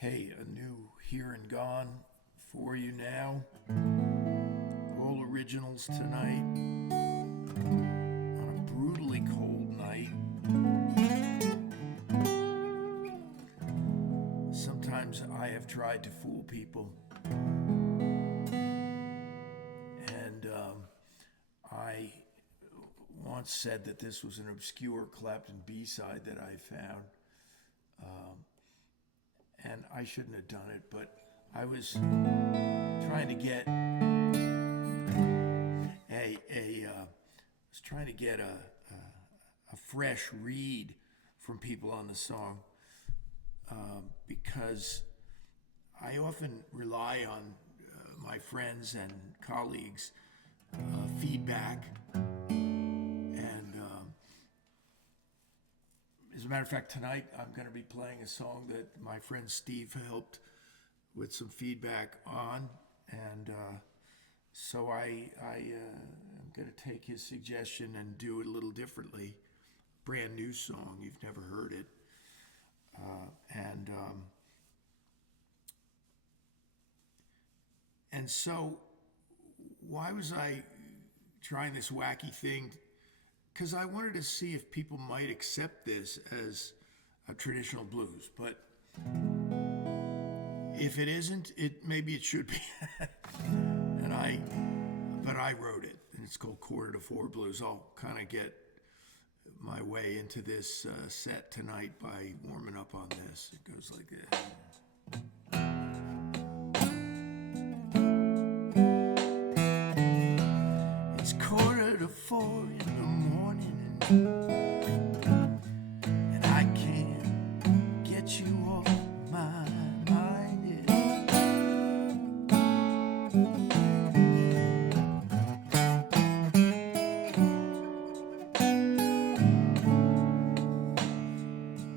Hey, a new Here and Gone for you now. All originals tonight on a brutally cold night. Sometimes I have tried to fool people, and I once said that this was an obscure Clapton B-side that I found. And I shouldn't have done it, but I was trying to get a fresh read from people on the song because I often rely on my friends and colleagues' feedback. And as a matter of fact, tonight I'm going to be playing a song that my friend Steve helped with some feedback on, and so I am going to take his suggestion and do it a little differently. Brand new song, you've never heard it, and so why was I trying this wacky thing? Because I wanted to see if people might accept this as a traditional blues, but if it isn't, maybe it should be. But I wrote it, and it's called Quarter to Four Blues. I'll kind of get my way into this set tonight by warming up on this. It goes like this. It's quarter to four in the morning, and I can't get you off my mind.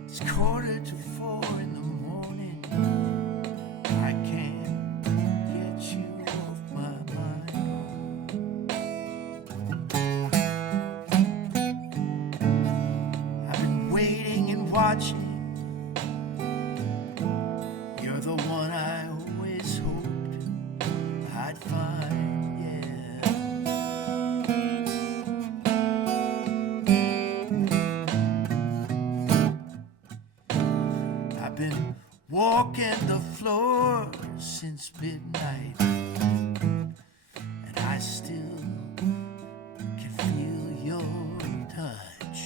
It's quarter to four in the morning, I can't get you off my mind. I've been waiting and watching. You're the one I always hoped I'd find, yeah. I've been walking the floor since midnight, and I still can feel your touch.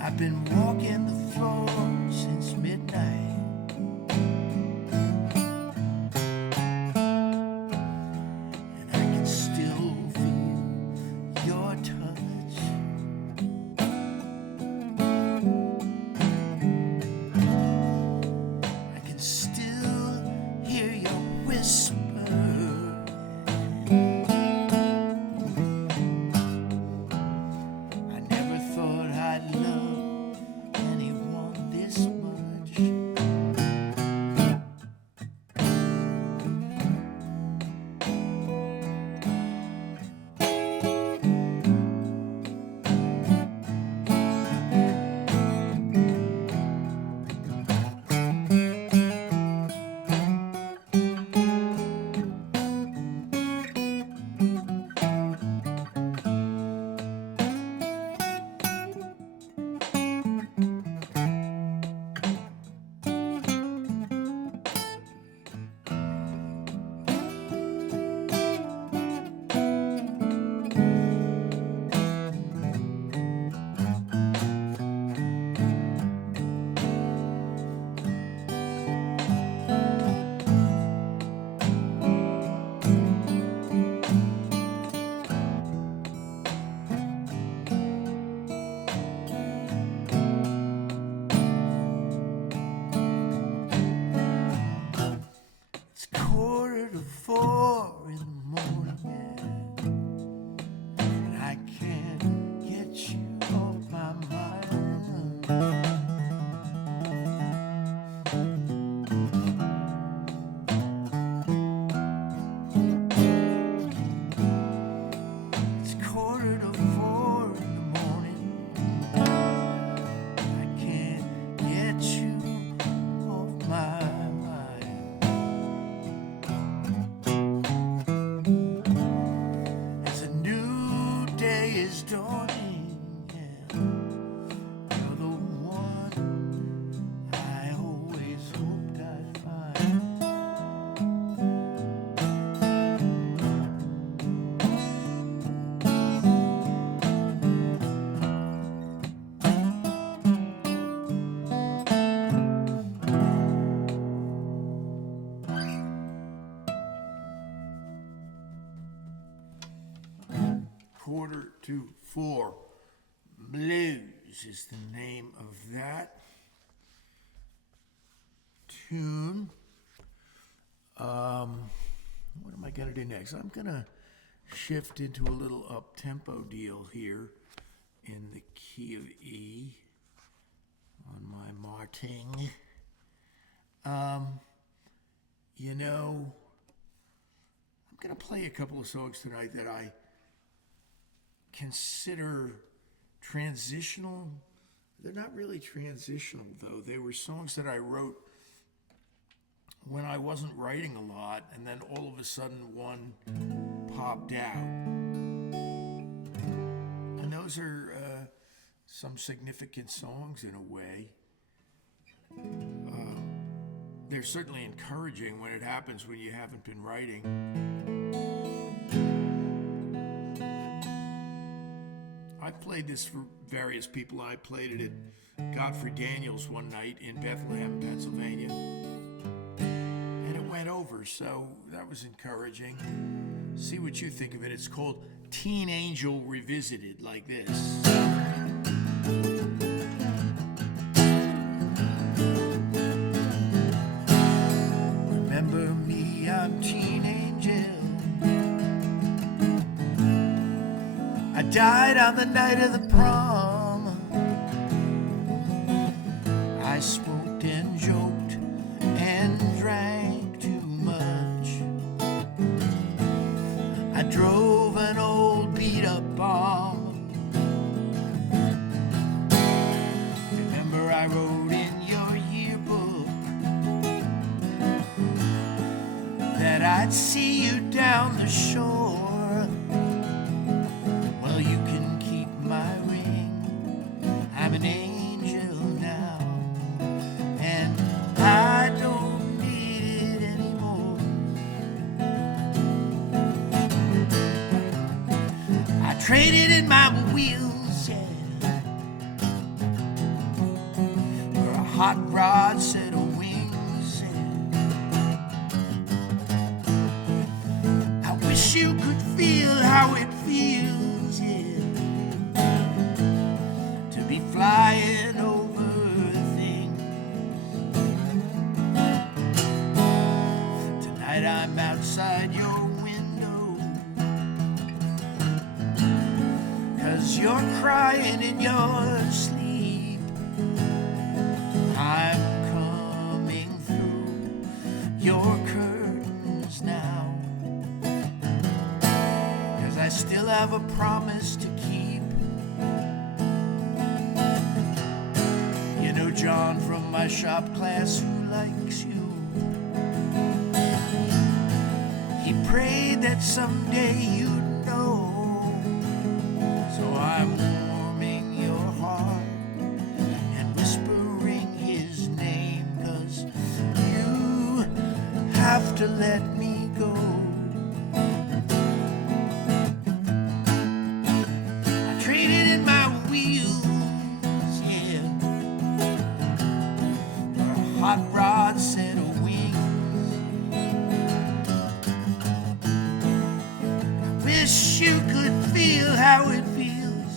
I've been walking the floor since midnight, and I can still feel your touch. I can still hear your whisper. I never thought I'd love anyone this much. 4:45 Blues is the name of that tune. What am I going to do next? I'm going to shift into a little up-tempo deal here in the key of E on my Martin. You know, I'm going to play a couple of songs tonight that I consider transitional. They're not really transitional, though. They were songs that I wrote when I wasn't writing a lot, and then all of a sudden one popped out. And those are some significant songs in a way. They're certainly encouraging when it happens when you haven't been writing. I've played this for various people. I played it at Godfrey Daniels one night in Bethlehem, Pennsylvania. And it went over, so that was encouraging. See what you think of it. It's called Teen Angel Revisited, like this. Remember me, I'm Teen Angel. I died on the night of the prom. I smoked and joked and drank too much. I drove an old beat-up bomb. Remember I wrote in your yearbook that I'd see you down the shore. Well, you can keep my ring. I'm an angel now, and I don't need it anymore. I traded in my wheels, yeah, for a hot rod set of wings, yeah. I wish you could feel how it feels, yeah, to be flying over things. Tonight I'm outside your window, 'cause you're crying in your sleep. I'm coming through your curtains now, 'cause I still have a promise to keep. You know John from my shop class who likes you. He prayed that someday you'd know. So I'm warming your heart and whispering his name, 'cause you have to let me go. I traded in my wheels, yeah, for a hot rod set of wings. I wish you could feel how it feels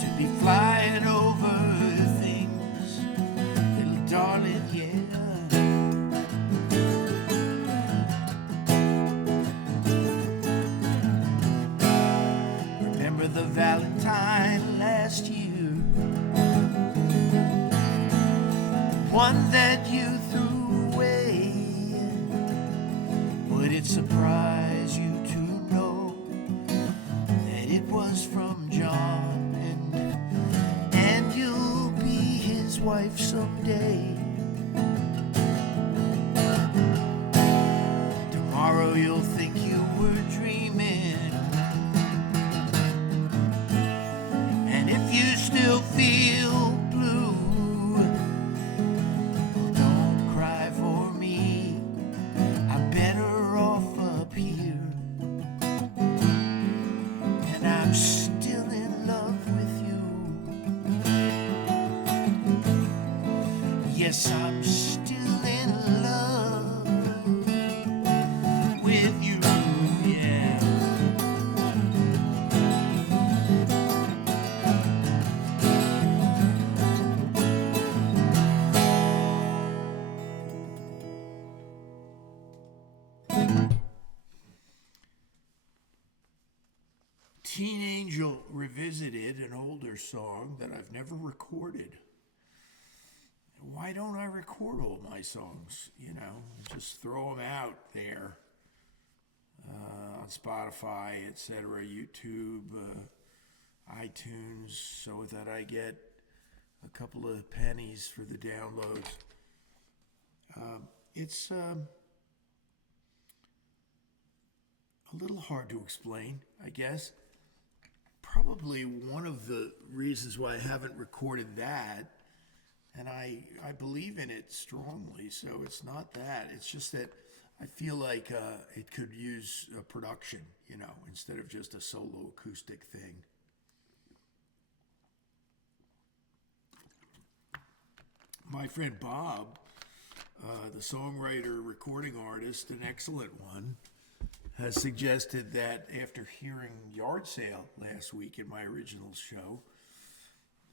to be flying over things, little darling, yeah. Remember the Valentine last year, one that you threw away? Would it surprise you to know that it was from John, and you'll be his wife someday? Tomorrow you'll think you were dreaming, and if you still feel blue, don't cry for me. I'm better off up here, and I'm still in love with you. Yes, I'm still in love with you, yeah. Teen Angel revisited an older song that I've never recorded. Why don't I record all my songs? You know, just throw them out there on Spotify, etc., YouTube, iTunes, so that I get a couple of pennies for the downloads. It's a little hard to explain, I guess. Probably one of the reasons why I haven't recorded that, and I believe in it strongly, so it's not that. It's just that I feel like it could use a production, you know, instead of just a solo acoustic thing. My friend Bob, the songwriter, recording artist, an excellent one, has suggested that after hearing Yard Sale last week in my original show,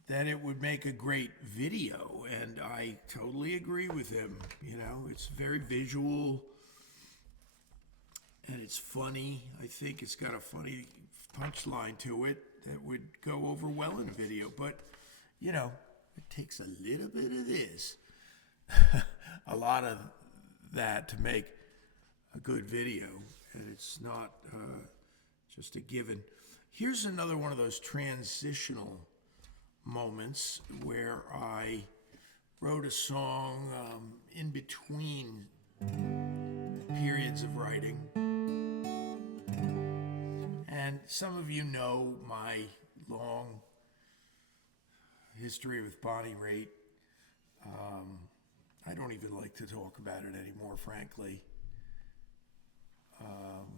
that it would make a great video, and I totally agree with him. You know, it's very visual, and it's funny. I think it's got a funny punchline to it that would go over well in a video, but, you know, it takes a little bit of this, a lot of that to make a good video, and it's not just a given. Here's another one of those transitional moments where I wrote a song in between periods of writing. And some of you know my long history with Bonnie Raitt. I don't even like to talk about it anymore, frankly.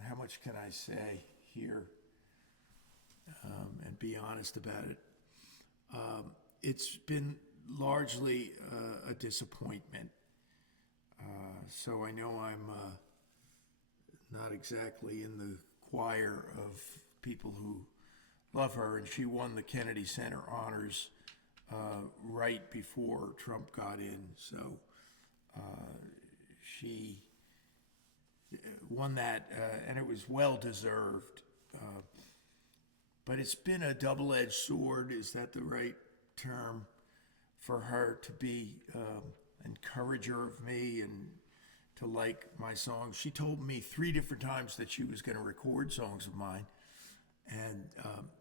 How much can I say here and be honest about it? It's been largely a disappointment. So I know I'm not exactly in the choir of people who love her, and she won the Kennedy Center honors right before Trump got in. So she won that, and it was well deserved. But it's been a double-edged sword, is that the right term, for her to be encourager of me and to like my songs. She told me 3 different times that she was going to record songs of mine, and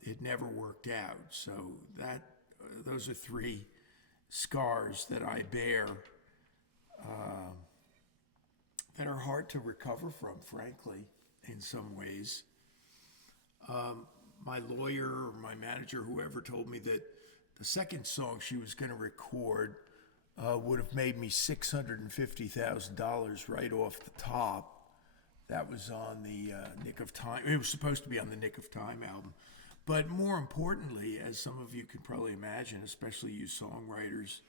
it never worked out. So those are 3 scars that I bear that are hard to recover from, frankly, in some ways. My lawyer or my manager, whoever, told me that the second song she was going to record would have made me $650,000 right off the top. That was on the Nick of Time. It was supposed to be on the Nick of Time album. But more importantly, as some of you can probably imagine, especially you songwriters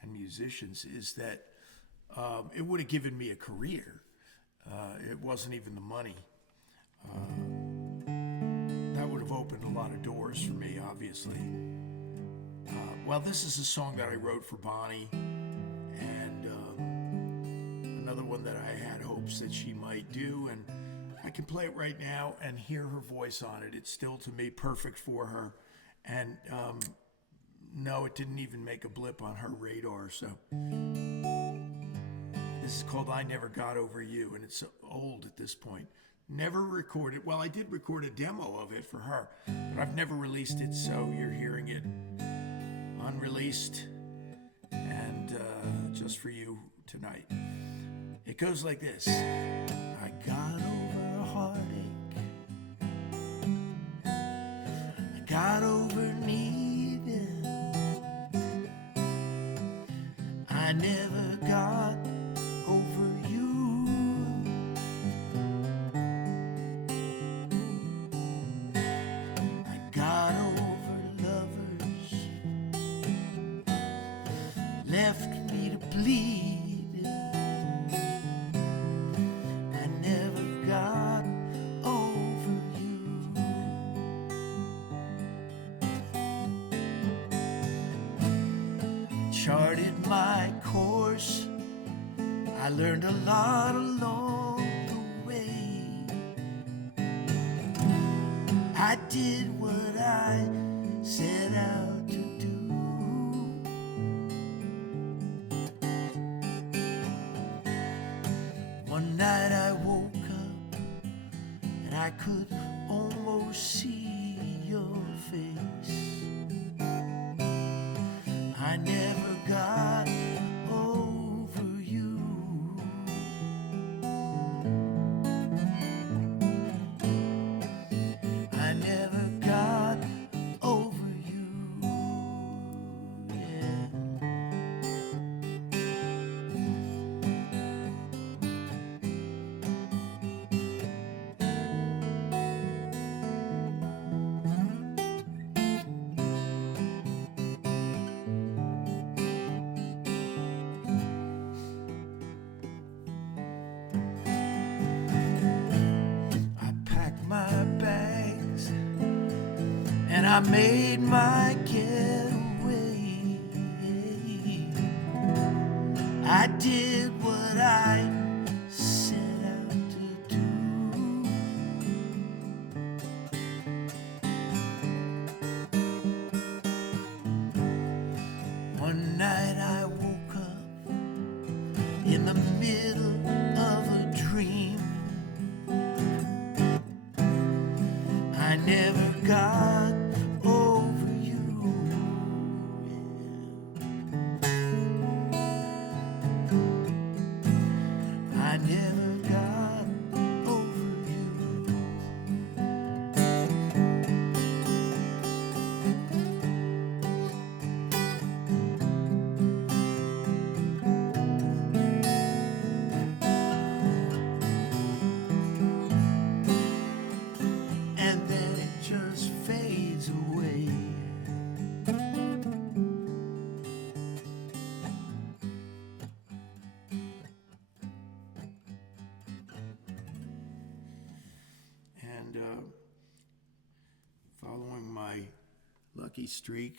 and musicians, is that it would have given me a career. It wasn't even the money. That would have opened a lot of doors for me, obviously. Well, this is a song that I wrote for Bonnie, and another one that I had hopes that she might do, and I can play it right now and hear her voice on it. It's still, to me, perfect for her, and no, it didn't even make a blip on her radar, so this is called I Never Got Over You, and it's old at this point. Never recorded. Well, I did record a demo of it for her, but I've never released it, so you're hearing it unreleased and just for you tonight. It goes like this. I got over a heartache. I got over needing. I never got over you. I got over lovers, left me to bleed. I never got over you. Charted my course, I learned a lot along the way. I did what I set out to do. One night I woke up and I could almost see your face. I never got over you. I never got over you. Yeah. I packed my bags and I made my getaway. I did what I set out to do. One night I woke up in the middle of a dream. I never got over you. I never got over you. And then it just fades away. And following my lucky streak,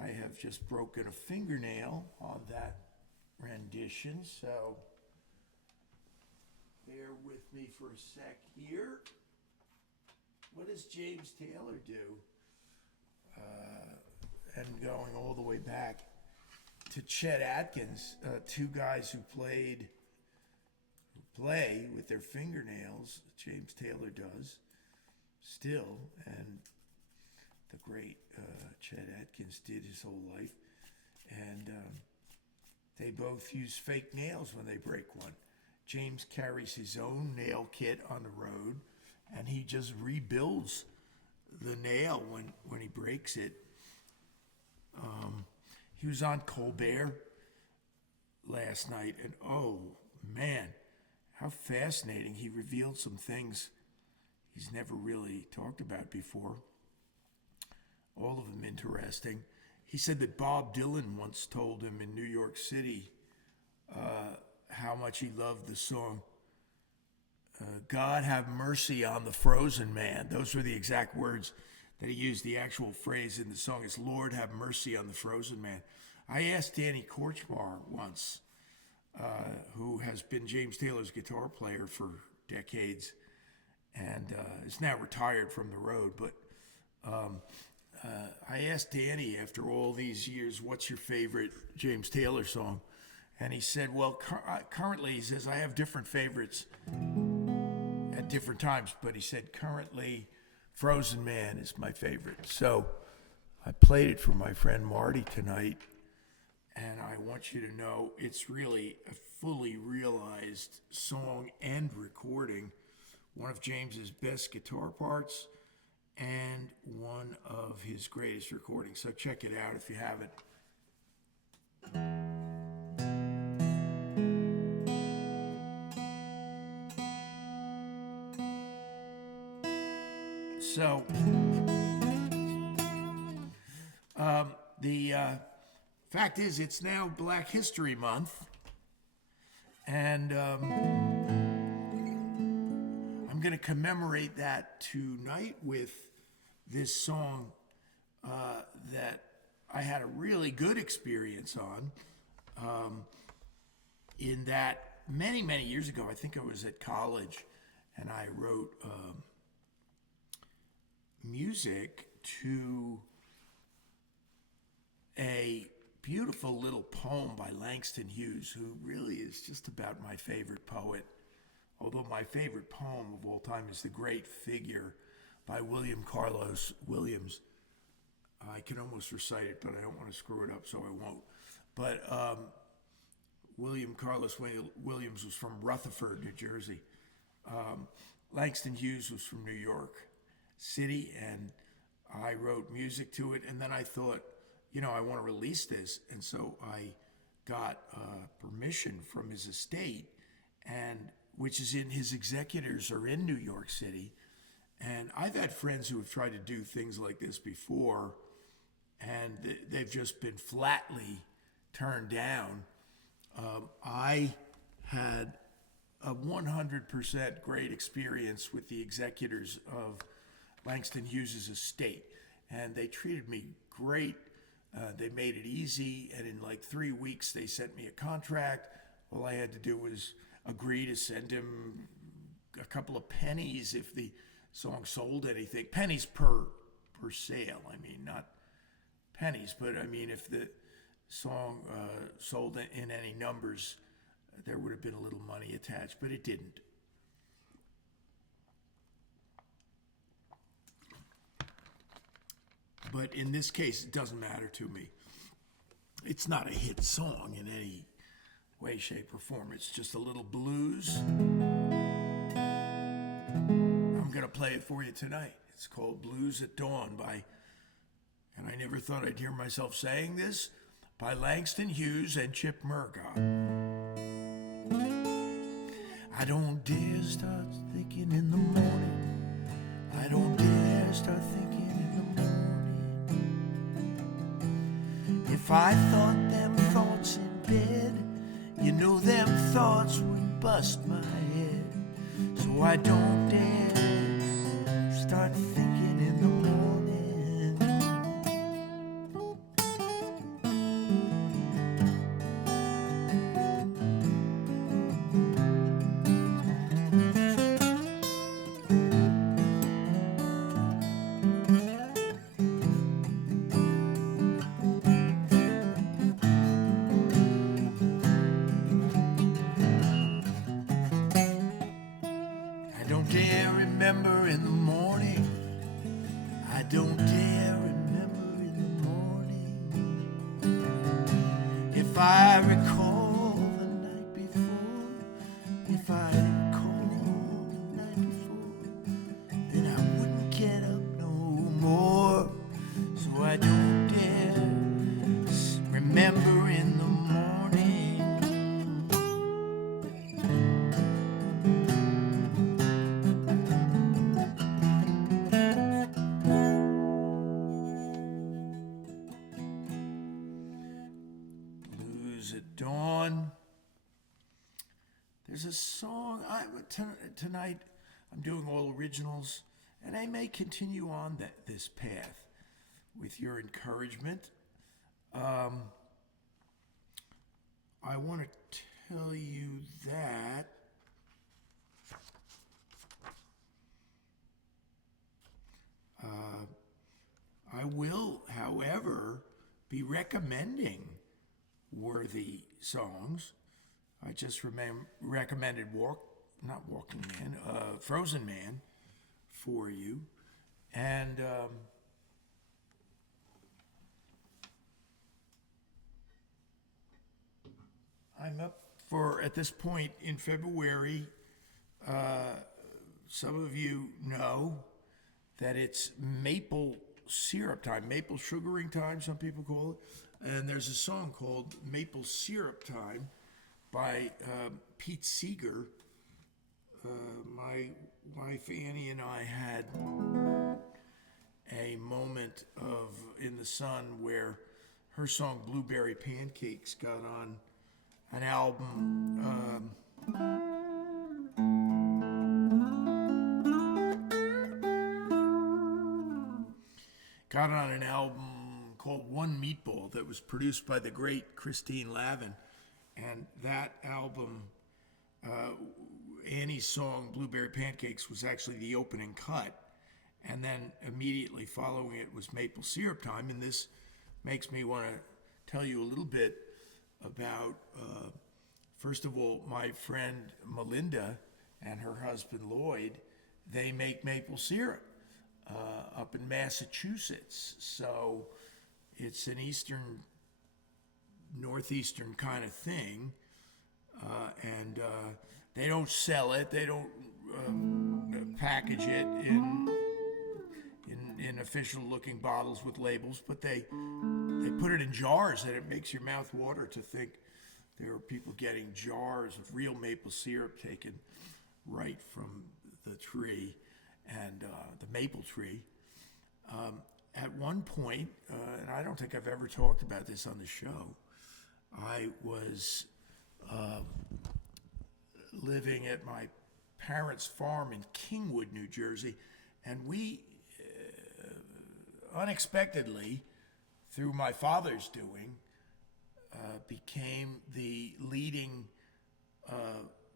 I have just broken a fingernail on that rendition, so bear with me for a sec here. What does James Taylor do? And going all the way back to Chet Atkins, two guys who play with their fingernails. James Taylor does still, and the great Chet Atkins did his whole life. And they both use fake nails when they break one. James carries his own nail kit on the road, and he just rebuilds the nail when he breaks it. He was on Colbert last night, and oh man, how fascinating. He revealed some things he's never really talked about before. All of them interesting. He said that Bob Dylan once told him in New York City how much he loved the song, God have mercy on the frozen man. Those were the exact words that he used. The actual phrase in the song is, Lord have mercy on the frozen man. I asked Danny Korchmar once, who has been James Taylor's guitar player for decades and is now retired from the road, but I asked Danny after all these years, what's your favorite James Taylor song? And he said, well, currently, he says, I have different favorites at different times, but he said, currently, Frozen Man is my favorite. So I played it for my friend Marty tonight, and I want you to know it's really a fully realized song and recording, one of James's best guitar parts and one of his greatest recordings. So check it out if you haven't. So the fact is, it's now Black History Month, and I'm going to commemorate that tonight with this song that I had a really good experience on. In that many, many years ago, I think I was at college, and I wrote music to a beautiful little poem by Langston Hughes, who really is just about my favorite poet. Although my favorite poem of all time is The Great Figure by William Carlos Williams. I can almost recite it, but I don't want to screw it up, so I won't. But William Carlos Williams was from Rutherford, New Jersey. Langston Hughes was from New York City, and I wrote music to it. And then I thought, I want to release this. And so I got permission from his estate, and which is in his executors are in New York City. And I've had friends who have tried to do things like this before, and they've just been flatly turned down. I had a 100% great experience with the executors of Langston Hughes' estate, and they treated me great. They made it easy, and in like 3 weeks they sent me a contract. All I had to do was agree to send him a couple of pennies if the song sold anything. Pennies per sale. I mean, not pennies, but I mean, if the song sold in any numbers, there would have been a little money attached, but it didn't. But in this case, it doesn't matter to me. It's not a hit song in any way, shape, or form. It's just a little blues. I'm going to play it for you tonight. It's called Blues at Dawn and I never thought I'd hear myself saying this, by Langston Hughes and Chip Murgott. I don't dare start thinking in the morning. I don't dare start thinking in the morning. If I thought them thoughts in bed, them thoughts would bust my head. So I don't dare start thinking in the morning. I don't dare remember in the morning. I don't dare remember in the morning. If I recall the night before, if I recall the night before, then I wouldn't get up no more. So I don't dare remember in the morning. At dawn. There's a song tonight. I'm doing all originals, and I may continue on this path with your encouragement. I want to tell you that I will, however, be recommending worthy songs. I just recommended Frozen Man for you. And I'm up for, at this point in February, some of you know that it's maple syrup time, maple sugaring time, some people call it. And there's a song called Maple Syrup Time by Pete Seeger. My wife Annie and I had a moment in the sun where her song Blueberry Pancakes got on an album. Got on an album called One Meatball that was produced by the great Christine Lavin. And that album, Annie's song Blueberry Pancakes, was actually the opening cut. And then immediately following it was maple syrup time. And this makes me want to tell you a little bit about, first of all, my friend Melinda and her husband Lloyd. They make maple syrup up in Massachusetts. So it's an northeastern kind of thing. And they don't sell it. They don't package it in official-looking bottles with labels, but they put it in jars, and it makes your mouth water to think there are people getting jars of real maple syrup taken right from the tree and the maple tree. At one point, and I don't think I've ever talked about this on the show, I was living at my parents' farm in Kingwood, New Jersey, and we unexpectedly, through my father's doing, became the leading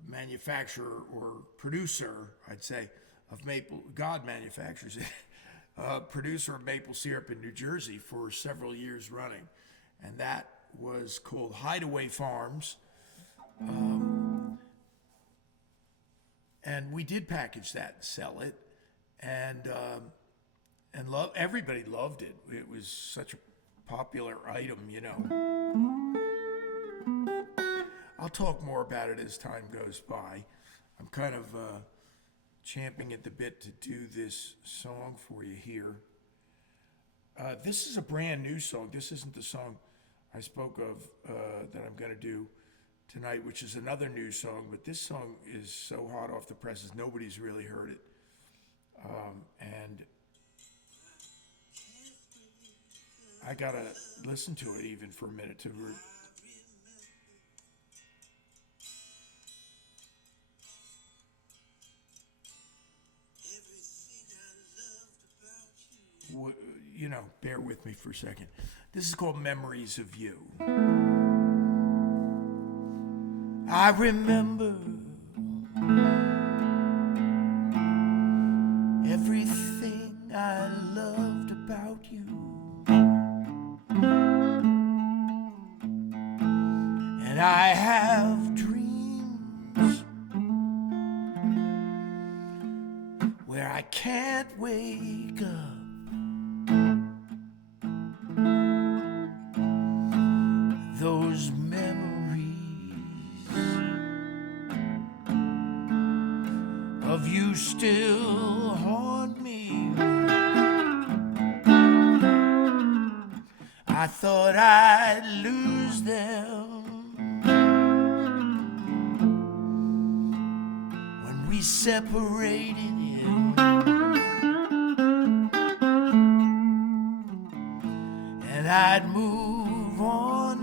manufacturer or producer, I'd say, of God manufactures it, producer of maple syrup in New Jersey for several years running. And that was called Hideaway Farms. And we did package that and sell it. And everybody loved it. It was such a popular item, you know. I'll talk more about it as time goes by. I'm kind of champing at the bit to do this song for you here. This is a brand new song. This isn't the song I spoke of that I'm going to do tonight, which is another new song, but this song is so hot off the presses, nobody's really heard it. And I gotta listen to it even for a minute to bear with me for a second. This is called Memories of You. I remember everything I loved about you. And I have dreams where I can't wake up. Those memories of you still haunt me. I thought I'd lose them when we separated. And I'd move on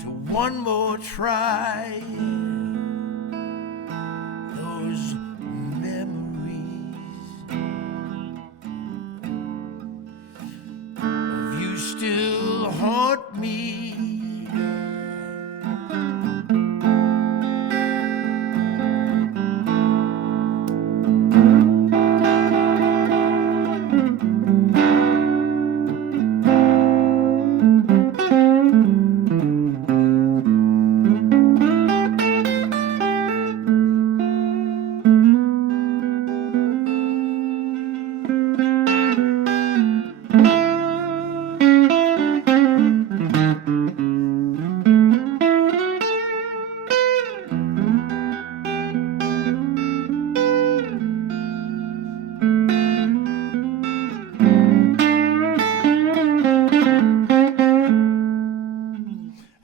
to one more try. Those memories of you still haunt me.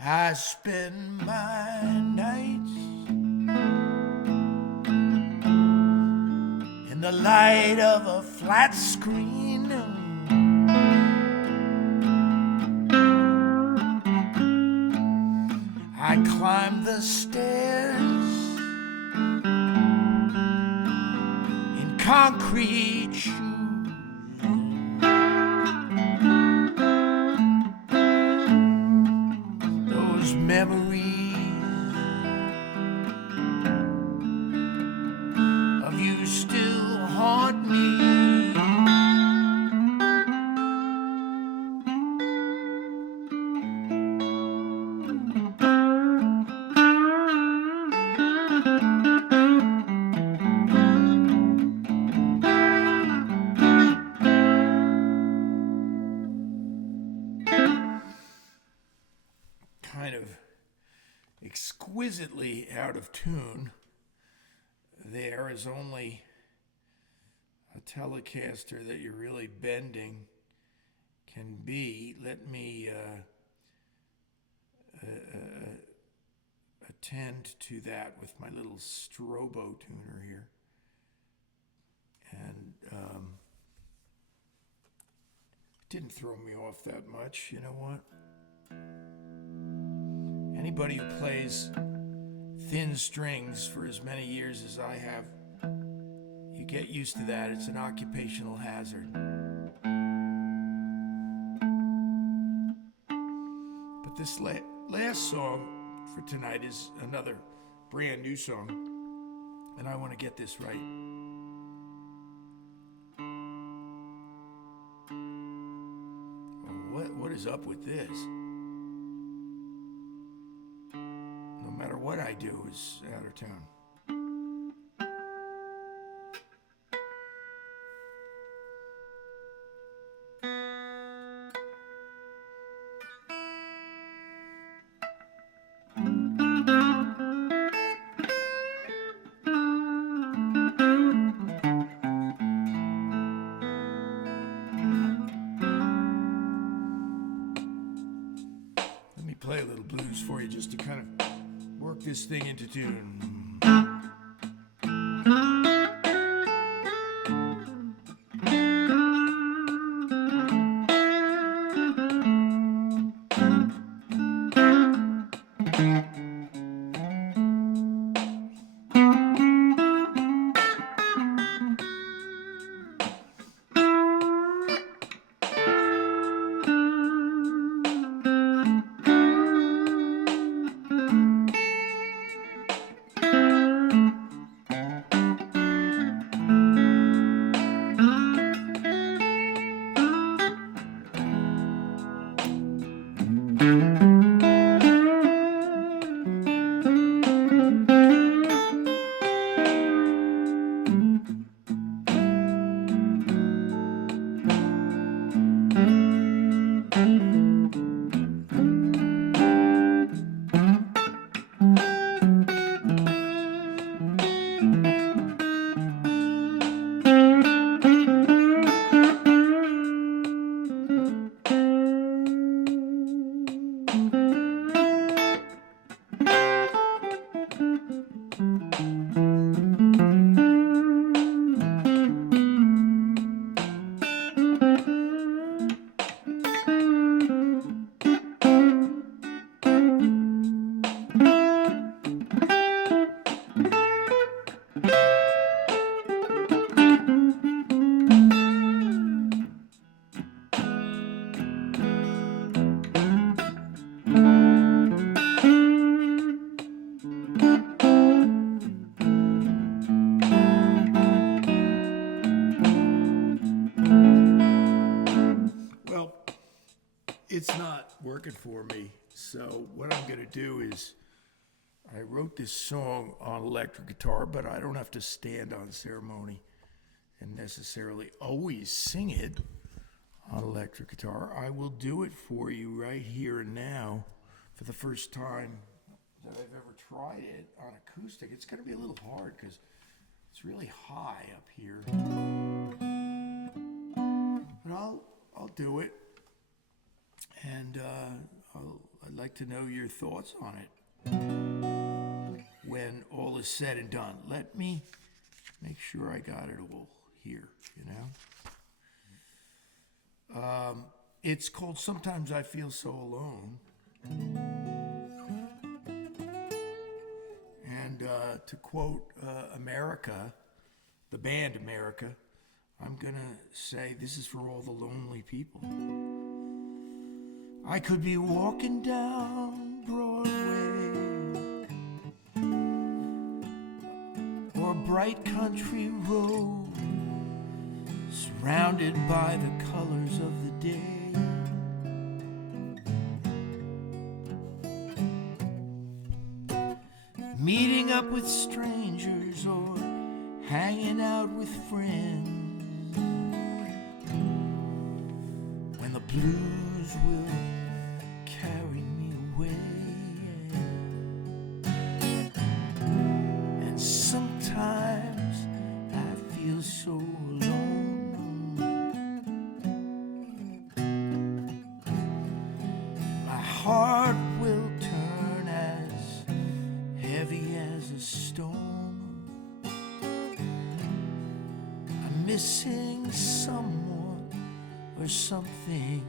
I spend my nights in the light of a flat screen. I climb the stairs in concrete shoes. Memories kind of exquisitely out of tune, there is only a Telecaster that you're really bending can be. Let me attend to that with my little strobo tuner here. And it didn't throw me off that much. You know what? Anybody who plays thin strings for as many years as I have, you get used to that. It's an occupational hazard. But this last song for tonight is another brand new song, and I want to get this right. What is up with this? No matter what I do is out of tune. Play a little blues for you just to kind of work this thing into tune. It's not working for me, so what I'm going to do is, I wrote this song on electric guitar, but I don't have to stand on ceremony and necessarily always sing it on electric guitar. I will do it for you right here and now for the first time that I've ever tried it on acoustic. It's going to be a little hard because it's really high up here, but I'll do it. And I'd like to know your thoughts on it when all is said and done. Let me make sure I got it all here, you know. It's called Sometimes I Feel So Alone. And to quote America, the band America, I'm going to say this is for all the lonely people. I could be walking down Broadway or a bright country road, surrounded by the colors of the day. Meeting up with strangers or hanging out with friends, when the blues will carry me away. missing someone or something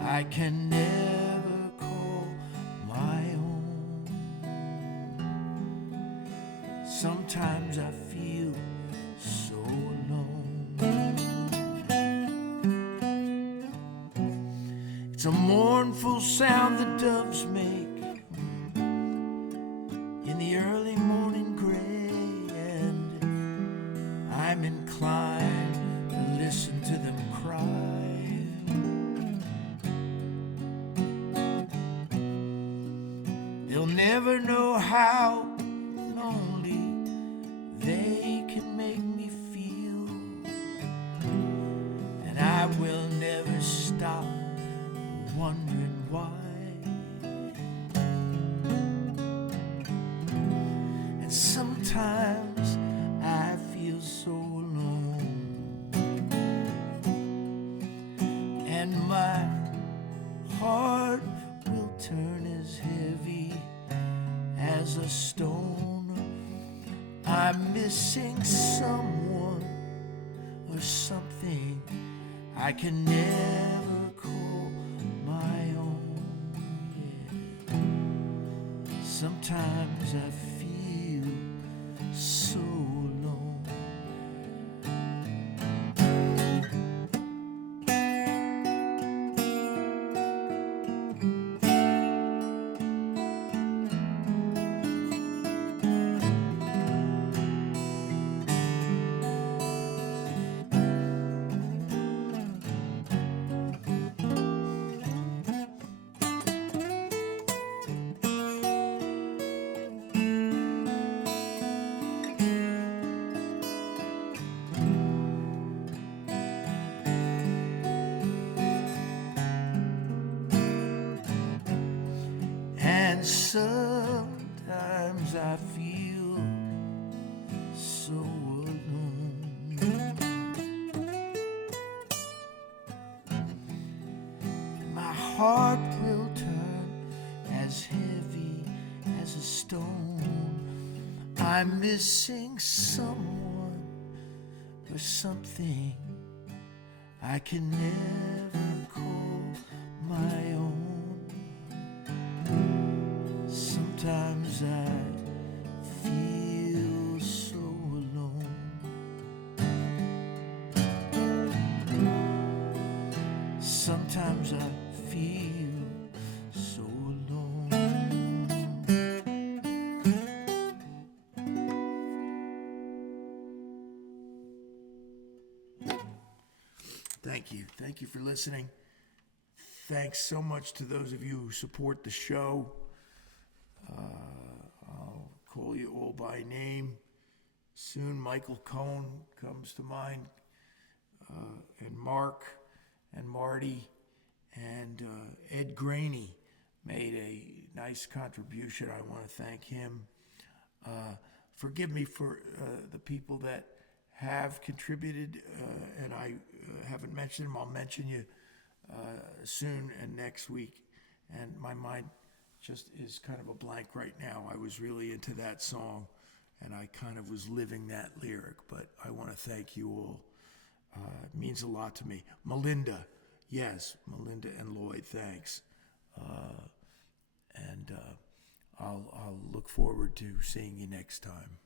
I can never call my own. Sometimes I feel so alone. It's a mournful sound the doves make in the early morning gray, and I'm inclined to listen to them cry. They'll never know how lonely they can make me feel, and I will never stop wondering why. And sometimes I feel so alone, and my heart will turn as heavy as a stone. I'm missing someone or something I can never call my own. Yeah. Sometimes I feel so alone. And sometimes I feel so alone. My heart will turn as heavy as a stone. I'm missing someone or something I can never call my own. Sometimes I feel so alone. Sometimes I feel so alone. Thank you. Thank you for listening. Thanks so much to those of you who support the show. I'll call you all by name. Soon Michael Cohn comes to mind, and Mark and Marty and Ed Graney made a nice contribution. I want to thank him. Forgive me for the people that have contributed, and I haven't mentioned them. I'll mention you soon and next week. And my mind just is kind of a blank right now. I was really into that song, and I kind of was living that lyric, but I want to thank you all. It means a lot to me. Melinda, yes, Melinda and Lloyd, thanks. And I'll look forward to seeing you next time.